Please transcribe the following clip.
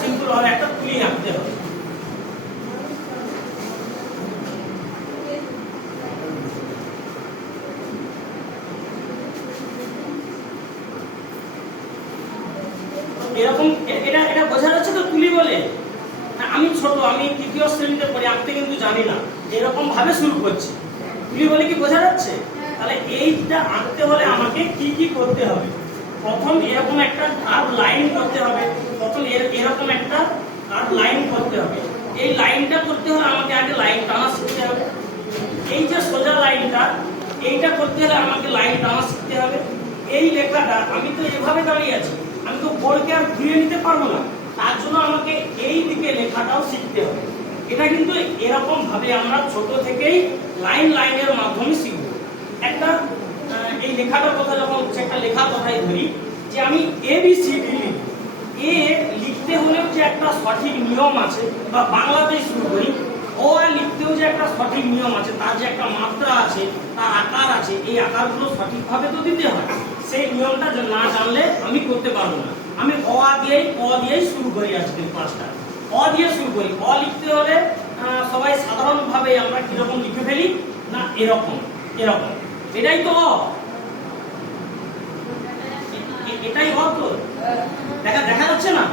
Simple ভাবে একটা তুলি আঁকতে হবে। এরকম এটা এটা বোঝা যাচ্ছে তো তুলি বলে। আমি ছোট, আমি তৃতীয় শ্রেণীতে পড়ি, আঁকতে কিন্তু জানি না, এরকম ভাবে শুরু করছি। তুলি বলে কি বোঝা যাচ্ছে? তাহলে এইটা আঁকতে হলে আমাকে কি কি করতে হবে? প্রথম এরকম একটা কার্ভ লাইন করতে হবে, প্রথম এরকম একটা কার্ভ লাইন করতে হবে। এই লাইনটা করতে হলে আমাকে আগে লাইন টানা শিখতে হবে। এই যে সোজা লাইনটা, এইটা করতে হলে আমাকে লাইন টানা শিখতে হবে। এই লেখাটা আমি তো এভাবে দাঁড়িয়ে আছি, আমি তো বোর্ডকে আর ঘুরিয়ে নিতে পারবো না, তার জন্য আমাকে এই দিকে লেখাটাও শিখতে হবে। এটা কিন্তু এরকম ভাবে আমরা ছোট থেকেই লাইন লাইনের মাধ্যমে শিখব। একটা এই লেখাটার কথা যখন একটা লেখার কথাই ধরি, যে আমি এ বি সি ডি লিখব, এ লিখতে হলেও যে একটা সঠিক নিয়ম আছে, বা বাংলাতেই শুরু করি, ও লিখতেও যে একটা সঠিক নিয়ম আছে, তার যে একটা মাত্রা আছে, তার আকার আছে, এই আকারগুলো সঠিকভাবে তো দিতে হয়। সেই নিয়মটা না জানলে আমি করতে পারবো না। আমি দিয়েই শুরু করি আজকের ক্লাসটা। দিয়ে শুরু করি। লিখতে হলে সবাই সাধারণভাবে আমরা কিরকম লিখে ফেলি না, এরকম এরকম। এটাই তো এটাই তো দেখা যাচ্ছে না?